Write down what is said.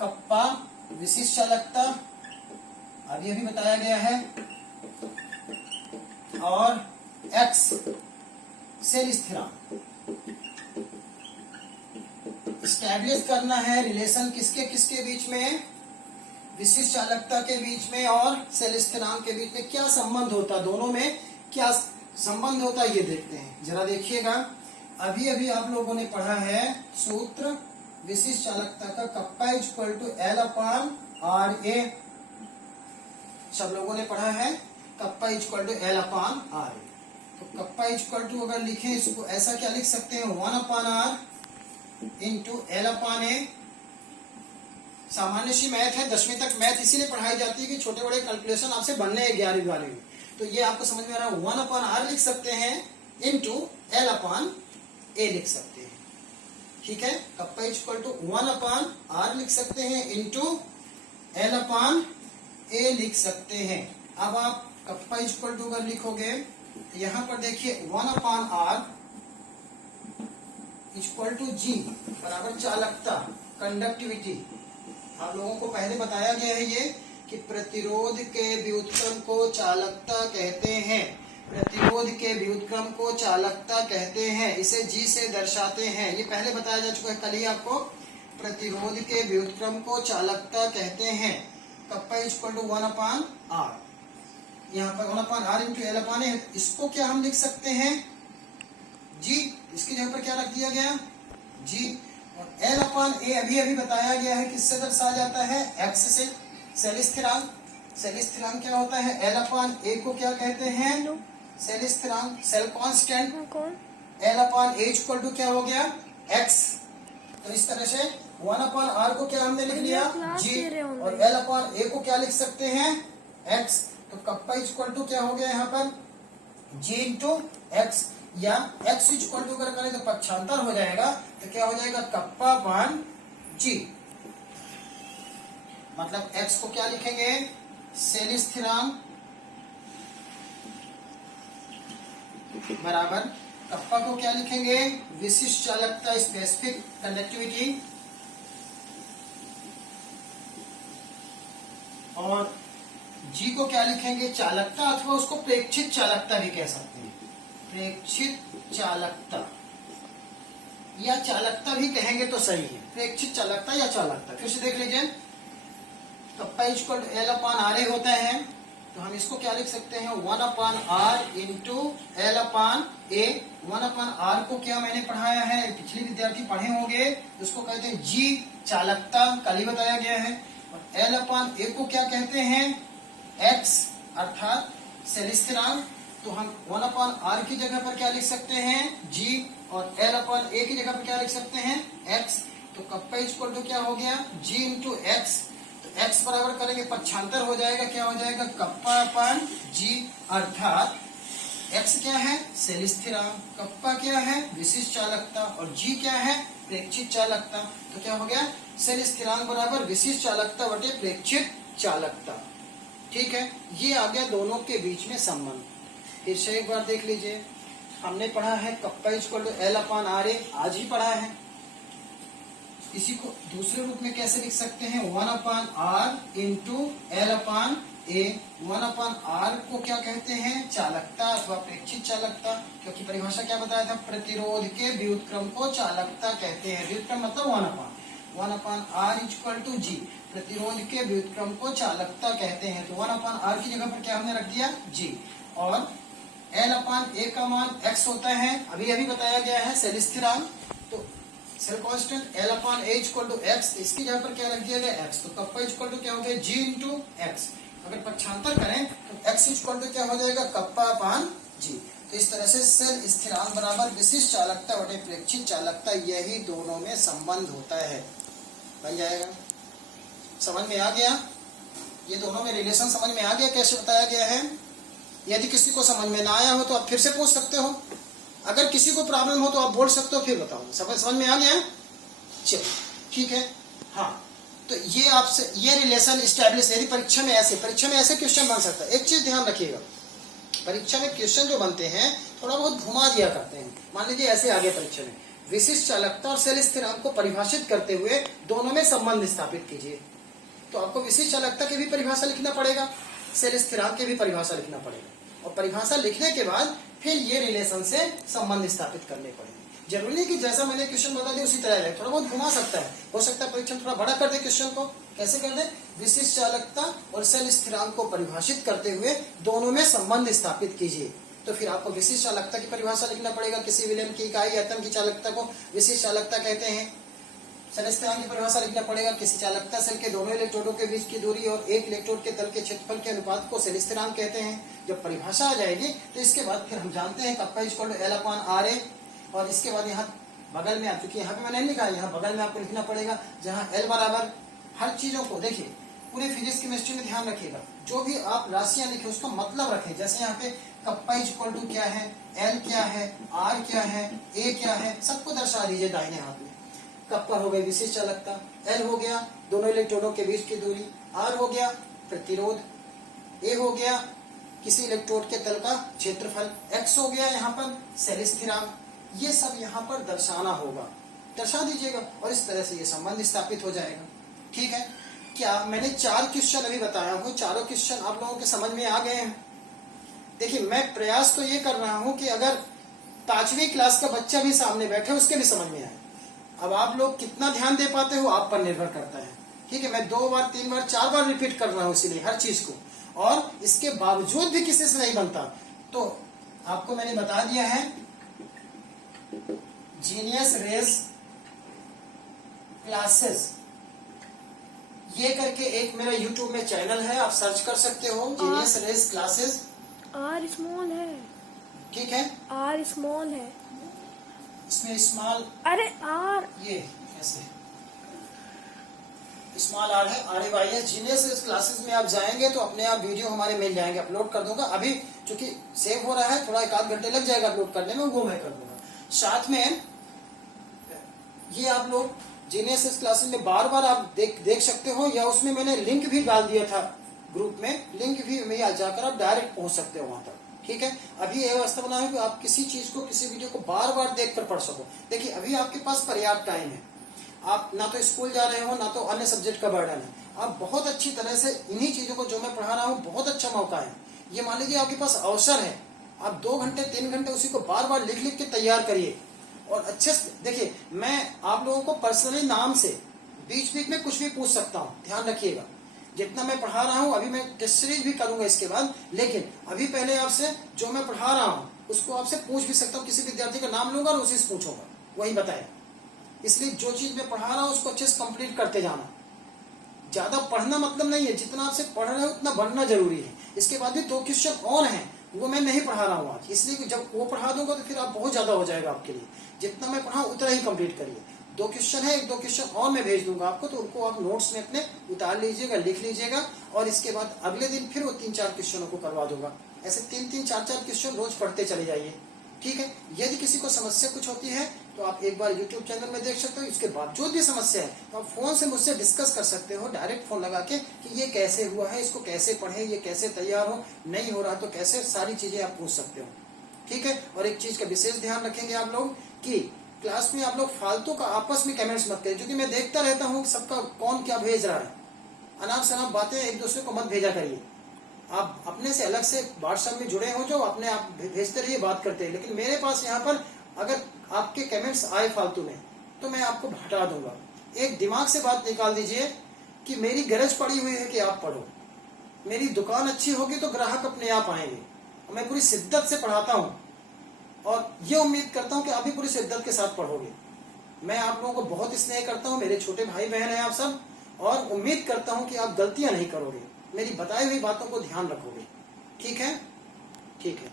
Kappa विशिष्ट चालकता अभी अभी बताया गया है, और एक्स सेल स्थिरांक। स्टैब्लिश करना है रिलेशन किसके किसके बीच में, विशिष्ट चालकता के बीच में और सेल स्थिरांक के बीच में क्या संबंध होता है, दोनों में क्या संबंध होता है ये देखते हैं। जरा देखिएगा, अभी अभी आप लोगों ने पढ़ा है सूत्र विशिष्ट चालकता का, kappa is equal to L upon R A. सब लोगों ने पढ़ा है kappa is equal to L upon R A. तो कप्पा इज इक्वल टू अगर लिखें इसको ऐसा क्या लिख सकते हैं, 1 upon R into L upon ए। सामान्य सी मैथ है, 10वीं तक मैथ इसीलिए पढ़ाई जाती है कि छोटे बड़े कैलकुलेशन आपसे बनने हैं 11वीं वाले में। तो ये आपको समझ में आ रहा है, 1 अपान आर लिख सकते हैं इंटू एल अपान ए लिख सकते हैं। ठीक है, kappa is equal to 1 upon R लिख सकते हैं इंटू एल अपान ए लिख सकते हैं। अब आप कप्पा इज इक्वल टू अगर लिखोगे तो यहां पर देखिए 1 अपान आर इक्वल टू जी बराबर चालकता, कंडक्टिविटी। आप लोगों को पहले बताया गया है ये कि प्रतिरोध के व्युत्क्रम को चालकता कहते हैं। प्रतिरोध के व्युत्क्रम को चालकता कहते हैं, इसे जी से दर्शाते हैं। ये पहले बताया जा चुका है कल ही आपको। प्रतिरोध के व्युत्क्रम को चालकता कहते हैं। Kappa is equal to 1 upon R, यहाँ पर 1 upon R into L upon A. इसको क्या हम लिख सकते हैं, जी। इसकी जगह पर क्या रख दिया गया, जी। और एल अपान ए अभी अभी बताया गया है किससे दर्शाया जाता है, एक्स से। सेल स्थिरांक, सेल स्थिरांक क्या होता है, एल अपान ए को क्या कहते हैं, सेल स्थिरांक, cell constant. L upon A equal to क्या हो गया, एक्स। तो इस तरह से 1 अपान आर को क्या हमने लिख लिया, जी, और एल अपान ए को क्या लिख सकते हैं, एक्स। तो कप्पा इक्वल टू क्या हो गया यहाँ पर, जी इंटू एक्स, या एक्स इक्वल टू अगर करें तो पक्षांतर हो जाएगा, तो क्या हो जाएगा, कप्पा अपान जी। मतलब एक्स को क्या लिखेंगे, सेल स्थिरांक बराबर कप्पा को क्या लिखेंगे, विशिष्ट चालकता, स्पेसिफिक कंडक्टिविटी, और जी को क्या लिखेंगे, चालकता, अथवा उसको प्रेक्षित चालकता भी कह सकते हैं। प्रेक्षित चालकता या चालकता भी कहेंगे तो सही है, प्रेक्षित चालकता या चालकता। फिर से देख लीजिए, kappa equal to L upon R A होता है, तो हम इसको क्या लिख सकते हैं, 1 upon R into L upon A. 1 upon R को क्या मैंने पढ़ाया है, पिछले विद्यार्थी पढ़े होंगे, उसको कहते हैं जी चालकता, कल ही बताया गया है। और एल अपान ए को क्या कहते हैं, एक्स अर्थात सेल स्थिरांक। तो हम 1 अपान आर की जगह पर क्या लिख सकते हैं, जी, और एल अपान ए की जगह पर क्या लिख सकते हैं, एक्स। तो कप्पा इक्वल टू क्या हो गया, जी इंटू एक्स। तो एक्स बराबर करेंगे पक्षांतर हो जाएगा, क्या हो जाएगा, कप्पा अपान जी, अर्थात एक्स क्या है, सेल स्थिरांक, कप्पा क्या है, विशिष्ट चालकता, और जी क्या है, प्रेक्षित चालकता। तो क्या हो गया, सेल स्थिरांक बराबर विशिष्ट चालकता बटे प्रेक्षित चालकता। ठीक है, ये आ गया दोनों के बीच में संबंध। फिर से एक बार देख लीजिए, हमने पढ़ा है kappa equal to L upon R A, आज ही पढ़ा है। इसी को दूसरे रूप में कैसे लिख सकते हैं, 1 upon R into L upon A. 1 upon R को क्या कहते हैं, चालकता अथवा प्रेक्षित चालकता, क्योंकि परिभाषा क्या बताया था, प्रतिरोध के व्युत्क्रम को चालकता कहते हैं। व्युत्क्रम मतलब 1 अपान आर इक्वल टू जी, प्रतिरोध के व्युत्क्रम को चालकता कहते हैं। तो 1 अपान आर की जगह पर क्या हमने रख दिया, जी, और एल अपान ए का मान एक्स होता है, अभी अभी बताया गया है, सेल स्थिरांक। तो cell constant L upon A equal to X, इसकी जगह पर क्या रख दिया गया, एक्स। तो कप्पा इक्वल टू क्या हो गया, जी इंटू एक्स। अगर पक्षांतर करें तो एक्स इक्वल टू क्या हो जाएगा, कप्पा अपान जी। तो इस तरह से सेल स्थिरांक बराबर विशिष्ट चालकता बटे प्रेक्षित चालकता, यही दोनों में संबंध होता है। बन जाएगा, समझ में आ गया, ये दोनों में रिलेशन समझ में आ गया कैसे बताया गया है। यदि किसी को समझ में ना आया हो तो आप फिर से पूछ सकते हो, अगर किसी को प्रॉब्लम हो तो आप बोल सकते हो, फिर बताओ। समझ में आ गया, चलो ठीक है। हाँ, तो ये आपसे ये रिलेशन स्टैब्लिश, यदि परीक्षा में ऐसे क्वेश्चन बन सकता है। एक चीज ध्यान रखिएगा, परीक्षा में क्वेश्चन जो बनते हैं थोड़ा बहुत घुमा दिया करते हैं। मान लीजिए ऐसे आ गया परीक्षा में, विशिष्ट चालकता और सेल स्थिरांक को परिभाषित करते हुए दोनों में संबंध स्थापित कीजिए। तो आपको विशिष्ट चालकता की भी परिभाषा लिखना पड़ेगा, सेल स्थिरांक की भी परिभाषा लिखना पड़ेगा, और परिभाषा लिखने के बाद फिर ये रिलेशन से संबंध स्थापित करने पड़ेंगे। जरूरी नहीं कि जैसा मैंने क्वेश्चन बता दिया उसी तरह थोड़ा बहुत घुमा सकता है, हो सकता है परीक्षण थोड़ा बड़ा कर दे क्वेश्चन को। कैसे कर दे? विशिष्ट चालकता और सेल स्थिरांक को परिभाषित करते हुए दोनों में संबंध स्थापित कीजिए। तो फिर आपको विशिष्ट चालकता की परिभाषा लिखना पड़ेगा। किसी विलयन की इकाई एटम की चालकता को विशिष्ट चालकता कहते हैं। सेल स्थिरांक की परिभाषा लिखना पड़ेगा। किसी चालकता सेल के दोनों इलेक्ट्रोडों के बीच की दूरी और एक इलेक्ट्रोड के तल के क्षेत्रफल के अनुपात को सेल स्थिरांक कहते हैं। जब परिभाषा आ जाएगी तो इसके बाद फिर हम जानते हैं कप्पा इक्वल टू L/RA, और इसके बाद यहाँ बगल में, चूंकि यहाँ पे मैंने नहीं लिखा, यहाँ बगल में आपको लिखना पड़ेगा जहाँ L बराबर हर चीजों को, देखिए पूरे फिजिक्स केमिस्ट्री में ध्यान रखिएगा, जो भी आप राशियां लिखे उसका मतलब रखें। जैसे यहाँ पे कप्पा इक्वल टू क्या है, L क्या है, R क्या है, A क्या है, सबको दर्शा दीजिए दाहिने हाथ में। कप्पा हो गई विशिष्ट चालकता, L हो गया दोनों इलेक्ट्रोडों के बीच की दूरी, R हो गया प्रतिरोध, A हो गया किसी इलेक्ट्रोड के तल का क्षेत्रफल, X हो गया यहाँ पर सेल स्थिरांक। ये सब यहाँ पर दर्शाना होगा, दर्शा दीजिएगा और इस तरह से ये संबंध स्थापित हो जाएगा। ठीक है, क्या मैंने 4 क्वेश्चन अभी बताया हूँ, चारों क्वेश्चन आप लोगों के समझ में आ गए हैं? देखिए मैं प्रयास तो ये कर रहा हूँ कि अगर 5वीं क्लास का बच्चा भी सामने बैठे उसके भी समझ में आए। अब आप लोग कितना ध्यान दे पाते हो आप पर निर्भर करता है। ठीक है, मैं 2 बार 3 बार 4 बार रिपीट कर रहा हूँ इसीलिए हर चीज को, और इसके बावजूद भी किसी से नहीं बनता तो आपको मैंने बता दिया है जीनियस रेस क्लासेस ये करके एक मेरा YouTube में चैनल है, आप सर्च कर सकते हो Genius Race classes. R small है। ठीक है, R स्मॉल है, इसमें स्मॉल, अरे R ये कैसे स्मॉल R है, RAYS। जीनियस रेस क्लासेस में आप जाएंगे तो अपने आप वीडियो हमारे मिल जाएंगे, अपलोड कर दूंगा। अभी चूंकि सेव हो रहा है थोड़ा 1 आध घंटे लग जाएगा अपलोड करने में, वो मैं कर दूंगा। साथ में ये आप लोग जीनियस क्लासेस में बार बार आप देख सकते हो, या उसमें मैंने लिंक भी डाल दिया था ग्रुप में, लिंक भी में जाकर आप डायरेक्ट पहुंच सकते हो वहां तक। ठीक है, अभी ये व्यवस्था बना है कि आप किसी चीज को, किसी वीडियो को बार बार देख कर पढ़ सको। देखिए अभी आपके पास पर्याप्त टाइम है, आप ना तो स्कूल जा रहे हो ना तो अन्य सब्जेक्ट का बर्डन है, आप बहुत अच्छी तरह से इन्हीं चीजों को जो मैं पढ़ा रहा हूँ, बहुत अच्छा मौका है ये। मान लीजिए आपके पास अवसर है, आप 2 घंटे 3 घंटे उसी को बार बार लिख लिख के तैयार करिए और अच्छे से देखिए। मैं आप लोगों को पर्सनली नाम से बीच बीच में कुछ भी पूछ सकता हूँ, ध्यान रखिएगा। जितना मैं पढ़ा रहा हूँ, अभी मैं टेस्ट सीरीज भी करूंगा इसके बाद, लेकिन अभी पहले आपसे जो मैं पढ़ा रहा हूँ उसको आपसे पूछ भी सकता हूँ। किसी विद्यार्थी का नाम लूंगा और उसी से पूछूंगा, वही बताए। इसलिए जो चीज मैं पढ़ा रहा हूँ उसको अच्छे से कंप्लीट करते जाना। ज्यादा पढ़ना मतलब नहीं है, जितना आपसे पढ़ रहे हो उतना बढ़ना जरूरी है। इसके बाद भी 2 क्वेश्चन और हैं, वो मैं नहीं पढ़ा रहा हूँ आज, इसलिए जब वो पढ़ा दूंगा तो फिर आप बहुत ज्यादा हो जाएगा आपके लिए। जितना मैं पढ़ा उतना ही कंप्लीट करिए। 2 क्वेश्चन है, 1-2 क्वेश्चन और मैं भेज दूंगा आपको, तो उनको आप नोट्स में अपने उतार लीजिएगा, लिख लीजिएगा, और इसके बाद अगले दिन फिर वो 3-4 क्वेश्चनों को करवा दूंगा। ऐसे 3-3 4-4 क्वेश्चन रोज पढ़ते चले जाइए। ठीक है, यदि किसी को समस्या कुछ होती है तो आप एक बार YouTube चैनल में देख सकते हो। इसके बावजूद भी समस्या है तो आप फोन से मुझसे डिस्कस कर सकते हो, डायरेक्ट फोन लगा के कि ये कैसे हुआ है, इसको कैसे पढ़े, ये कैसे तैयार हो, नहीं हो रहा तो कैसे, सारी चीजें आप पूछ सकते हो। ठीक है, और एक चीज का विशेष ध्यान रखेंगे आप लोग कि क्लास में आप लोग फालतू का आपस में कमेंट्स मत करिए, क्योंकि मैं देखता रहता हूँ सबका कौन क्या भेज रहा है। अनाप शनाप बातें एक दूसरे को मत भेजा करिए। आप अपने से अलग से व्हाट्सएप में जुड़े हो जो अपने आप भेजते रहिए, बात करते हैं। लेकिन मेरे पास यहाँ पर अगर आपके कमेंट्स आए फालतू में तो मैं आपको हटा दूंगा। एक दिमाग से बात निकाल दीजिए कि मेरी गरज पड़ी हुई है कि आप पढ़ो, मेरी दुकान अच्छी होगी तो ग्राहक अपने आप आएंगे। मैं पूरी शिद्दत से पढ़ाता हूँ और ये उम्मीद करता हूँ कि आप भी पूरी शिद्दत के साथ पढ़ोगे। मैं आप लोगों को बहुत स्नेह करता हूँ, मेरे छोटे भाई बहन हैं आप सब, और उम्मीद करता हूँ कि आप गलतियां नहीं करोगे, मेरी बताई हुई बातों को ध्यान रखोगे। ठीक है, ठीक है।